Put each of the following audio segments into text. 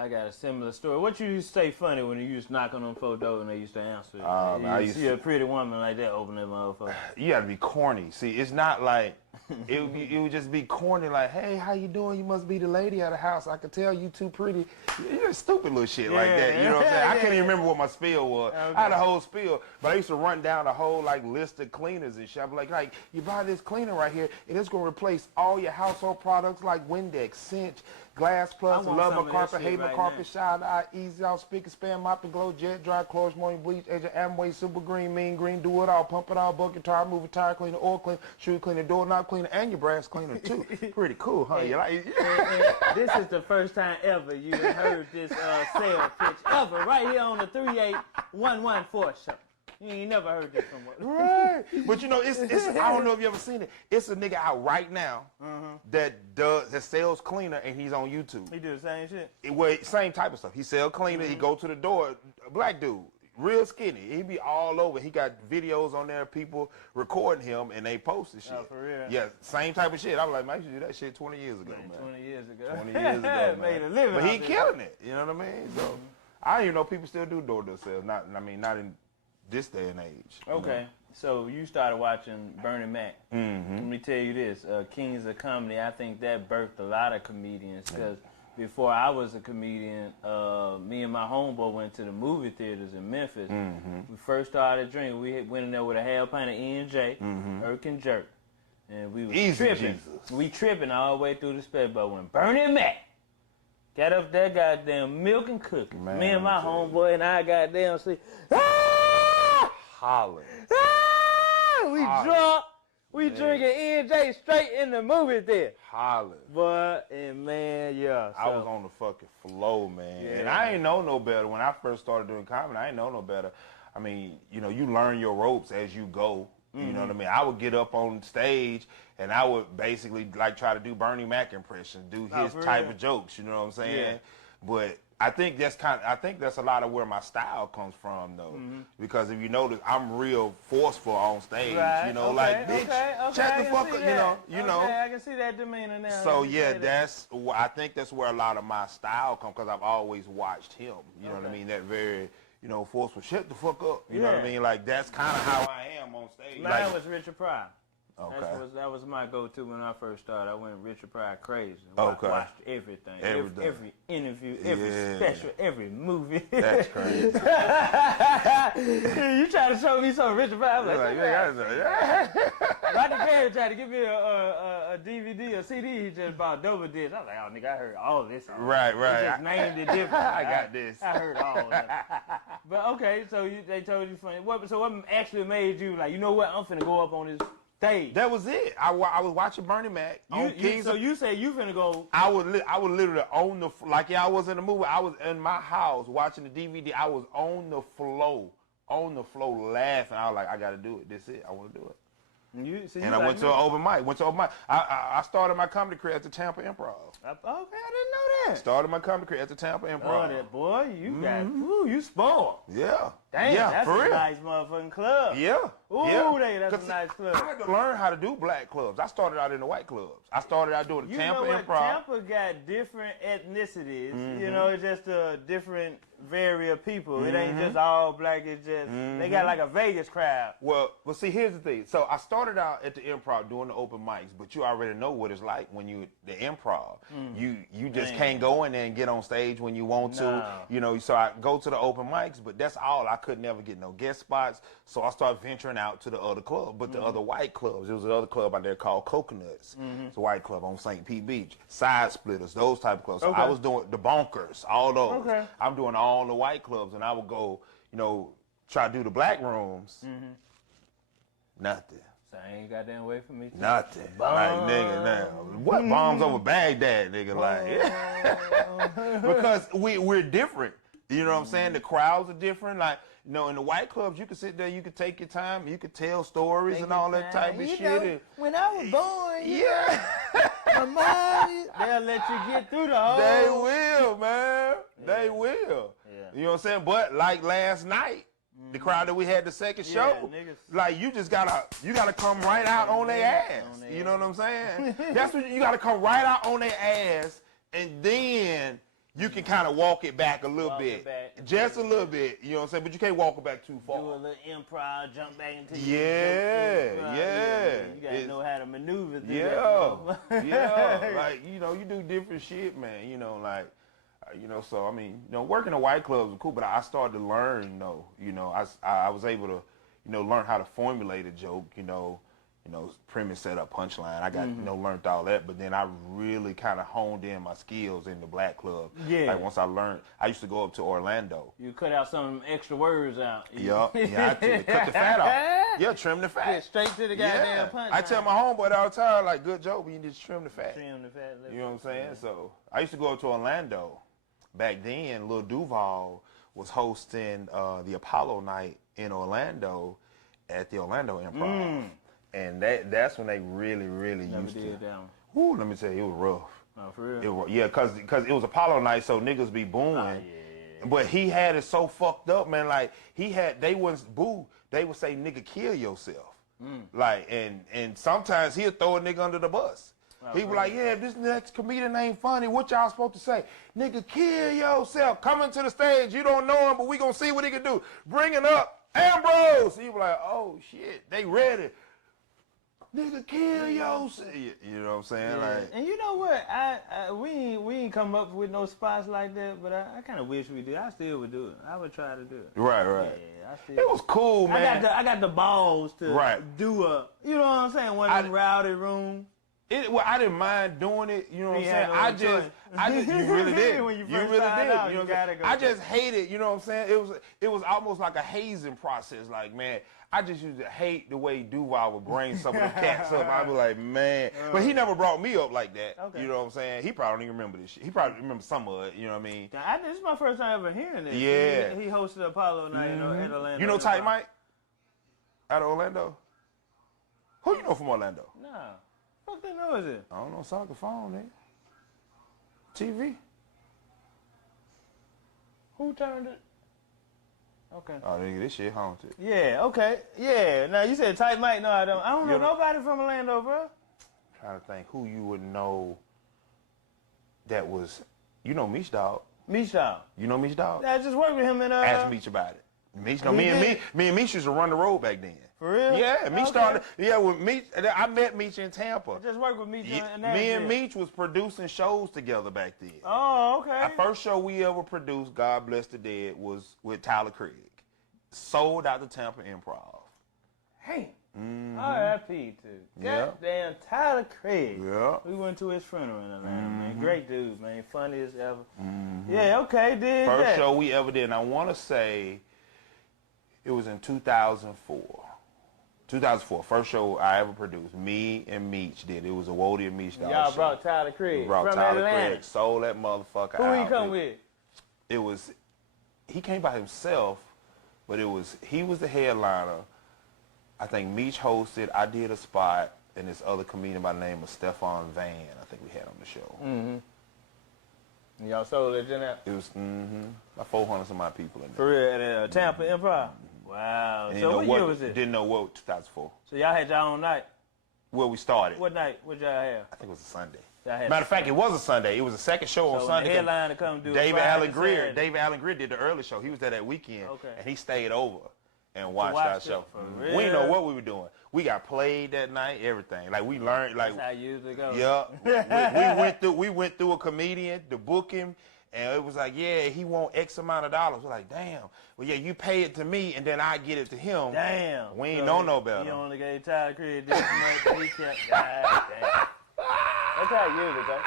I got a similar story. What you used to say funny when you used to knock on them folks' door and they used to answer? I used to see a pretty woman like that open that motherfucker. You gotta be corny. See, it's not like it would just be corny. Like, hey, how you doing? You must be the lady of the house. I could tell you too pretty. You're stupid little shit like that. You know what I'm saying? I can't even remember what my spiel was. Okay. I had a whole spiel, but I used to run down the whole like list of cleaners and shit. I'd be like, you buy this cleaner right here, and it's gonna replace all your household products like Windex, Cinch, Glass Plus, Love My Carpet, Hate My Carpet, Shower Eye, Easy Out, Speak and Span, Mop and Glow, Jet Dry, Clothes, Morning Bleach, Agent Amway, Super Green, Mean Green, Do It All, Pump It All, Bucket Tire, Move It, Tire Cleaner, Oil Cleaner, Shoe Cleaner, Doorknob Cleaner, and your brass cleaner too. Pretty cool, huh? You like it? This is the first time ever you heard this sales pitch ever right here on the 38114 show. You ain't never heard this from us. Right. But you know, it's I don't know if you ever seen it. It's a nigga out right now that sells cleaner and he's on YouTube. He do the same shit? Same type of stuff. He sell cleaner, he go to the door, a black dude, real skinny. He be all over. He got videos on there, people recording him and they post the shit. Oh, for real? Yeah, same type of shit. I was like, man, I used to do that shit 20 years ago, man. 20 years ago. 20 years ago, man. Made a living. But he killing it, you know what I mean? So I didn't even know people still do door to sales. Not in this day and age. Okay, so you started watching Burning Mac. Let me tell you this, Kings of Comedy, I think that birthed a lot of comedians because before I was a comedian, me and my homeboy went to the movie theaters in Memphis. We first started drinking. We went in there with a half pint of E&J, Irk and Jerk. And we was tripping. Jesus. We tripping all the way through the spec, but when Burning Mac got up that goddamn milk and cookies, me and my homeboy and I goddamn sleep. Hollering. We drunk. We drinking E&J straight in the movie theater. Hollering. But, and man, yeah. I was on the fucking flow, man. Yeah, and I ain't know no better. When I first started doing comedy, I ain't know no better. I mean, you know, you learn your ropes as you go. You know what I mean? I would get up on stage and I would basically like try to do Bernie Mac impressions, do his type of jokes, you know what I'm saying? Yeah. But I think that's a lot of where my style comes from, though, because if you notice, I'm real forceful on stage. Right. You know, like bitch, shut the fuck up. You know. I can see that demeanor now. So yeah, I think that's where a lot of my style comes because I've always watched him. You know what I mean? That very forceful. Shut the fuck up. You know what I mean? Like that's kind of how I am on stage. Mine was Richard Pryor. Okay. That was my go-to when I first started. I went Richard Pryor crazy. Watched everything. Every interview, every special, every movie. That's crazy. You try to show me some Richard Pryor. I'm like Rodney Perry tried to give me a DVD, a CD. He just bought double disc. I was like, oh, nigga, I heard all this. Right. He just named it different. I got this. I heard all of that. But okay, so they told you funny. So what actually made you like, you know what? I'm finna go up on this stage. That was it. I was watching Bernie Mac. So you say you finna go? I would literally on the I was in the movie. I was in my house watching the DVD. I was on the floor laughing. I was like, I gotta do it. This it. I want to do it. And I went to an open mic. I started my comedy career at the Tampa Improv. Okay, I didn't know that. Started my comedy career at the Tampa Improv. Oh, that boy, you got, you spoiled. Yeah. Damn, yeah, that's for a real. nice motherfucking club. Yeah. Ooh, yeah. That's a nice club. I had to learn how to do black clubs. I started out in the white clubs. I started out doing the Tampa Improv. Tampa got different ethnicities. You know, it's just a different variety of people. It ain't just all black. It's just, they got like a Vegas crowd. Well, see, here's the thing. So I started out at the Improv doing the open mics, but you already know what it's like when you the Improv. You just can't go in there and get on stage when you want to. You know, so I go to the open mics, but that's all. I could never get no guest spots, so I started venturing out to the other club, but the other white clubs. There was another club out there called Coconuts. It's a white club on St. Pete Beach. Side Splitters, those type of clubs. So I was doing the Bonkers, all those. I'm doing all the white clubs, and I would go, try to do the black rooms. Nothing. So I ain't goddamn way from me. Nothing. Like, nigga, now. What bombs over Baghdad, nigga? Like, because we're different. You know what I'm saying? The crowds are different. Like, in the white clubs, you can sit there, you can take your time, you can tell stories and all that type of shit. When I was born, my mom, they'll let you get through the whole. They will, man. They will. Yeah. You know what I'm saying? But like last night, the crowd that we had the second show, like you gotta come right out on their ass. You know what I'm saying? That's what you gotta come right out on their ass, and then you can kind of walk it back a little bit. Just a little bit, you know what I'm saying? But you can't walk it back too far. Do a little improv, jump back into Yeah. You gotta know how to maneuver through that. Yeah. Like, you know, you do different shit, man. You know, like, so, I mean, you know, working in white clubs was cool, but I started to learn, you know, I was able to, you know, learn how to formulate a joke, you know, premise, setup, punchline. I got, you know, learned all that, but then I really kind of honed in my skills in the black club. Yeah. Like once I learned, I used to go up to Orlando. You cut out some extra words out. Yup. Yeah, I cut the fat off. Yeah, trim the fat. Yeah, straight to the goddamn punchline. I tell my homeboy all the time, like, good joke, but you just trim the fat. Trim the fat. You know what I'm saying? Yeah. So I used to go up to Orlando. Back then, Lil Duval was hosting the Apollo night in Orlando at the Orlando Improv. And that's when they really used to. Woo, let me tell you, it was rough. Oh, for real? Yeah, cause it was Apollo night, so niggas be booing. Oh, yeah. But he had it so fucked up, man. Like they wouldn't boo. They would say, "Nigga, kill yourself." Like, and sometimes he'll throw a nigga under the bus. Oh, he was like, "Yeah, if this next comedian ain't funny, what y'all supposed to say? Nigga, kill yourself. Coming to the stage, you don't know him, but we gonna see what he can do. Bring it up, Ambrose." He was like, "Oh shit, they ready." Nigga, kill yourself. You know what I'm saying? Yeah. Like, and you know what? We ain't come up with no spots like that, but I kind of wish we did. I still would do it. I would try to do it. Right. Yeah, it was cool, man. I got the balls to do a, you know what I'm saying? One of them rowdy rooms. Well, I didn't mind doing it. You know what I'm saying? I just, you really did. When you really did. You know I just hated. You know what I'm saying? It was almost like a hazing process. Like, man, I just used to hate the way Duval would bring some of the cats up. I'd be like, man. But he never brought me up like that. Okay. You know what I'm saying? He probably don't even remember this shit. He probably remember some of it. You know what I mean? This is my first time ever hearing this. Yeah. He hosted Apollo night in Orlando. You know Tight Mike? Out of Orlando? Who you know from Orlando? Nah. What the fuck know is it? I don't know. Soccer phone, nigga. TV. Who turned it? Okay. Oh, nigga, this shit haunted. Yeah, okay. Yeah. Now, you said Tight Mike. No, I don't. I don't know nobody from Orlando, bro. I'm trying to think who you would know that was, you know Meech Dog. Meech Dog. You know Meech Dog? Yeah, I just worked with him in Ask Meech about it. Meech, no, me and Meech used to run the road back then. For real? Yeah, Meech started. Yeah, with Meech, I met Meech in Tampa. I just worked with Meech. Me and Meech was producing shows together back then. Oh, okay. Our first show we ever produced, God Bless the Dead, was with Tyler Craig. Sold out the Tampa Improv. Hey. R.I.P. to goddamn Tyler Craig. Yeah. We went to his funeral in Atlanta, man. Great dude, man. Funny as ever. Yeah, okay, did First that. show we ever did, and I want to say it was in 2004. 2004, first show I ever produced. Me and Meech did. It was a Whodi and Meech Dog Y'all show. brought Tyler Craig. We brought from Tyler Atlanta. Craig. Sold that motherfucker Who out. Who he come with? It was, he came by himself, but he was the headliner. I think Meech hosted. I did a spot, and this other comedian by the name of Stefan Van, I think we had on the show. Y'all sold it, didn't it? It was about 400 some odd people in there. For real, at Tampa Improv? Wow. And so what year was it? Didn't know what, 2004. So y'all had y'all own night? Where we started. What night? What y'all have? I think it was a Sunday. Matter of fact, it was a Sunday. It was a second show on Sunday. The headline to come do David Allen Greer. David Allen Greer did the early show. He was there that weekend, and he stayed over and watched our show. We didn't know what we were doing. We got played that night. Everything. Like we learned. Like that's how you usually go. Yeah. we went through a comedian to book him. And it was like, yeah, he want X amount of dollars. We're like, damn. Well, yeah, you pay it to me, and then I get it to him. Damn. We ain't know no better. You only gave Tyler Craig this much. He kept, damn. That's how you usually go.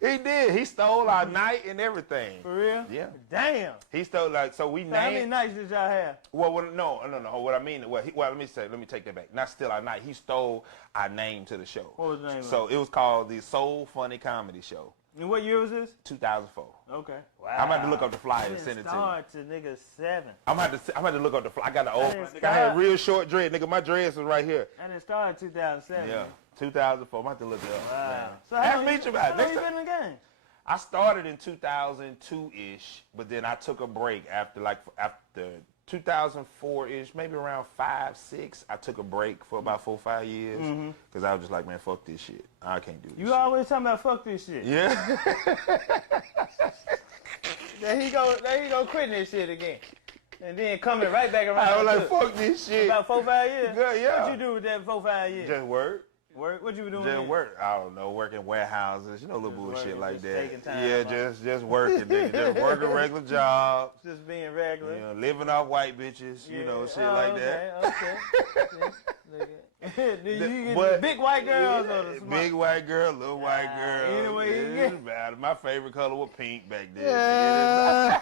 He did. He stole our night and everything. For real? Yeah. Damn. He stole, like, so we named. How many nights did y'all have? Well, no. What I mean, let me take that back. Not steal our night. He stole our name to the show. What was the name? So it was called the Soul Funny Comedy Show. And what year was this? 2004. Okay. Wow. I'm about to look up the flyer and send it to you. Start to nigga 7. I'm about to look up the flyer. I got the old nigga. I had real short dread, nigga. My dreads was right here. I didn't start in 2007. Yeah, 2004. I'm about to look it up. Wow. So ask Meech about it. How long you been in the game? I started in 2002-ish, but then I took a break after 2004-ish, maybe around 5, 6. I took a break for about 4, 5 years because I was just like, man, fuck this shit. I can't do this. You always talking about fuck this shit. Yeah. There he go quitting this shit again. And then coming right back around. I was like, fuck this shit. About 4-5 years? Yeah. What you do with that 4-5 years? Just work. Work? What you been doing? Just work. I don't know, working warehouses, little bullshit like that. Taking time yeah, just working, nigga. Just working regular jobs. Just being regular. Living off white bitches, shit like that. Okay. Do you get big white girls or the small? Big white girl, little white girl. Anyway, you get. My favorite color was pink back then. Yeah.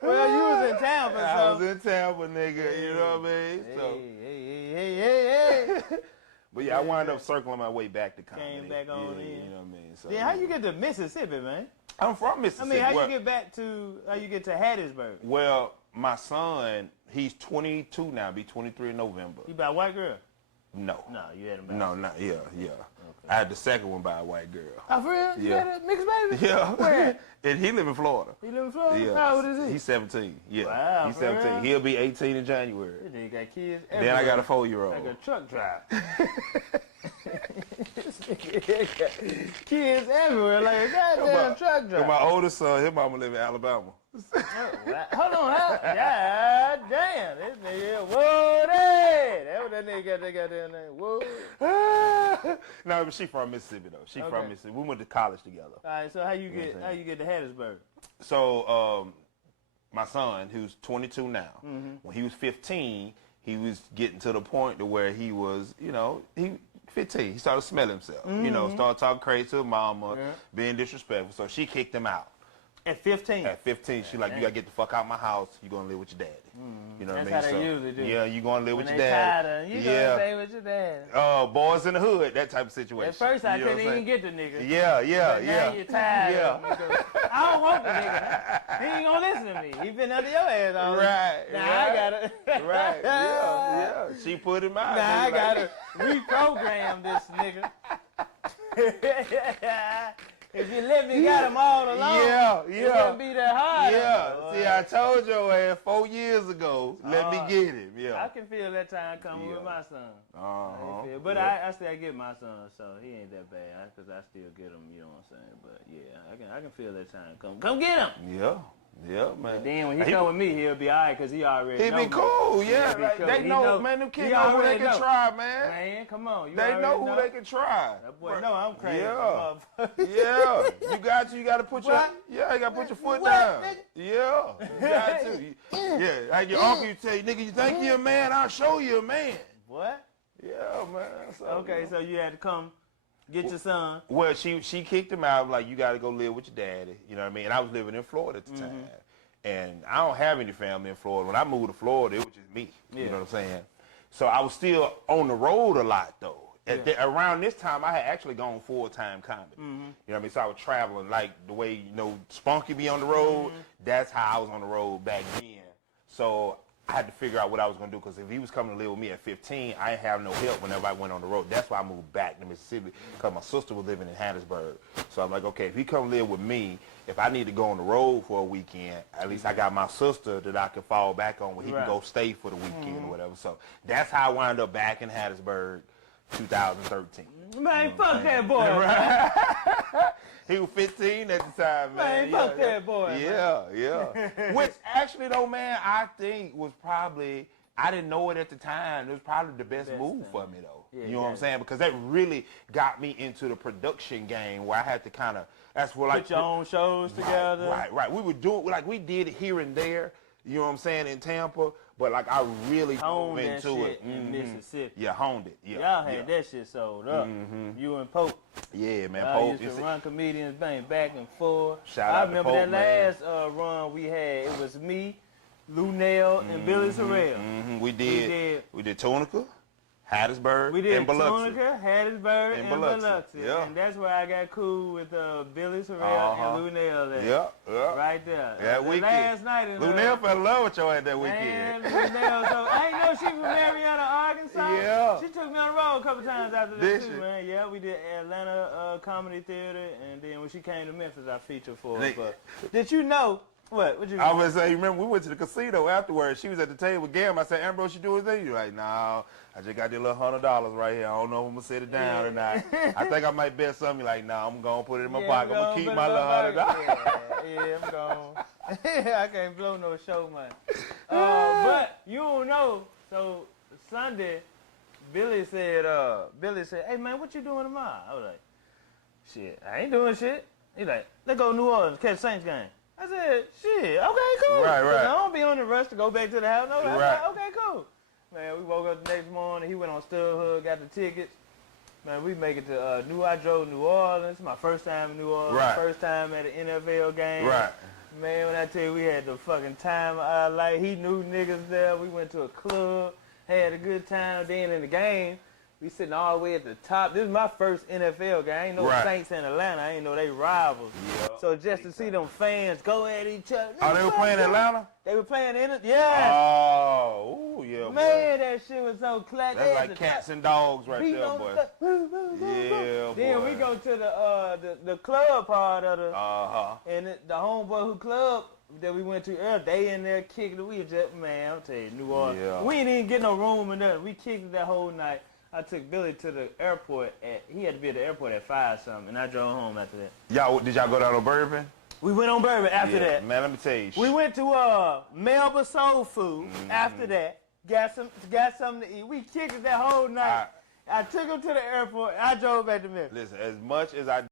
Well, you was in Tampa, so. I was in Tampa, nigga. You know what I mean? Hey. But yeah, I wound up circling my way back to comedy. Came back on in. You know what I mean? So, how you get to Mississippi, man? I'm from Mississippi. How you get to Hattiesburg? Well, my son, he's 22 now. Be 23 in November. You by a white girl? No. No, you had him by. No, not yeah. Okay. I had the second one by a white girl. Oh, for real? You had a mixed baby? Yeah. Where? And he live in Florida. He live in Florida? Yeah. How old is he? He's 17. Yeah. Wow, he's 17. real? He'll be 18 in January. Then you got kids Then everywhere. I got a 4-year-old. Like a truck driver. Kids everywhere, like a goddamn truck driver. My oldest son, his mama live in Alabama. Hold on, God damn, this nigga, Whodi. That's what that nigga got down there. Whoa. No, but she from Mississippi though. She from Mississippi. We went to college together. All right, so how you get to Hattiesburg? So my son, who's 22 now, when he was 15, he was getting to the point to where he was, he 15. He started smelling himself. Started talking crazy to his mama, being disrespectful. So she kicked him out. At 15? At 15, she like, you gotta get the fuck out of my house. You gonna live with your daddy. You know what I mean? That's how they usually do. Yeah, you gonna live with your daddy. Tired of, you gonna stay with your daddy. Boys in the hood, that type of situation. At first, I couldn't even get the nigga. Yeah. Now you're tired of him. I don't want the nigga. He ain't gonna listen to me. He been under your ass all day. Right. Now I gotta. Right. Yeah. She put him out. Now I gotta reprogram this nigga. If you let me got him all alone, it wouldn't be that hard. Yeah. See, I told your ass 4 years ago, let me get him. Yeah. I can feel that time coming with my son. But I still get my son, so he ain't that bad, because I still get him, you know what I'm saying? But yeah, I can feel that time coming. Come get him! Yeah, man. And then when he come with me, he'll be all right, because he already He be cool, yeah. Like, they know, man, them kids know who they can try, man. Man, come on. They know who they can try. That boy know I'm crazy. Yeah. You got to put your, you got to put your foot down. Yeah, you got to. Yeah, like your uncle, you tell you, nigga, you think you're a man? I'll show you a man. What? Yeah, man. So, so you had to come get your son. Well, she kicked him out, like, you got to go live with your daddy. You know what I mean? And I was living in Florida at the time. And I don't have any family in Florida. When I moved to Florida, it was just me. You know what I'm saying? So I was still on the road a lot, though. Around this time, I had actually gone full-time comedy. You know what I mean? So I was traveling like the way, Spunky be on the road. That's how I was on the road back then. So I had to figure out what I was going to do, because if he was coming to live with me at 15, I didn't have no help whenever I went on the road. That's why I moved back to Mississippi, because my sister was living in Hattiesburg. So I'm like, okay, if he come live with me, if I need to go on the road for a weekend, at least I got my sister that I can fall back on where he can go stay for the weekend or whatever. So that's how I wound up back in Hattiesburg, 2013. Man, fuck that boy. Right? He was 15 at the time, man. Man, fuck that boy. Yeah. Which actually, though, man, I think was probably, I didn't know it at the time. It was probably the best move for me, though. Yeah, you know what I'm saying? Because that really got me into the production game, where I had to kind of, that's where like. Put your own shows together. Right. We would do it, like we did it here and there, you know what I'm saying, in Tampa. But like I really honed dove into that it. Shit in Mississippi. Yeah, honed it. Yeah. Y'all had that shit sold up. You and Pope. Yeah, man. Y'all Pope used to run comedians back and forth. Shout out to Pope, I remember that last run we had. It was me, Lou Nell, and Billy Sorrell. We did Tunica, Hattiesburg, we did and Biloxi. Tunica, Hattiesburg, and Biloxi. Yeah. And that's where I got cool with Billy Sorrell and Lou Nell there. Yeah. Right there. That weekend. Last night in Lou Nell fell in love with your ass that weekend. Man, Lou Nell. So I ain't know she from Marietta, Arkansas. Yeah. She took me on the road a couple times after that too, she? man. Yeah, we did Atlanta Comedy Theater, and then when she came to Memphis, I featured for her. But did you know What you I was say, remember, we went to the casino afterwards. She was at the table with Gam. I said, Ambrose, you doing thing? You're like, no, I just got this little $100 right here. I don't know if I'm going to sit it down or not. I think I might bet something. You're like, nah, I'm going to put it in my pocket. I'm going to keep my little $100. Yeah, I'm gone. I can't blow no show money. But you don't know. So Sunday, Billy said, hey man, what you doing tomorrow? I was like, shit, I ain't doing shit. He like, let's go to New Orleans, catch Saints game. I said, shit, okay, cool. Right. I don't be on the rush to go back to the house. No, Right. Like, okay, cool. Man, we woke up the next morning. He went on StubHub, got the tickets. Man, we make it to I drove New Orleans. My first time in New Orleans. Right. First time at an NFL game. Right. Man, when I tell you we had the fucking time of our life. He knew niggas there. We went to a club, had a good time. Then in the game, we sitting all the way at the top. This is my first NFL game. I ain't know Saints in Atlanta. I ain't know they rivals. Yeah. So just to see them fans go at each other. Oh, they were playing Atlanta? They were playing in it? Yeah. Oh, ooh, yeah, man, boy. that shit was so classic. That's like cats and dogs right there, boy. Yeah, then boy. we go to the club part of the and the homeboy who club that we went to earlier, they in there kicking it. We just, man, I'll tell you, New Orleans. Yeah. We didn't even get no room in there. We kicked it that whole night. I took Billy to the airport he had to be at the airport at 5-something, and I drove home after that. Did y'all go down to Bourbon? We went on Bourbon after that. Man, let me tell you. We went to Melba Soul Food after that. Got something to eat. We kicked it that whole night. I took him to the airport. I drove back to Memphis. Listen, as much as I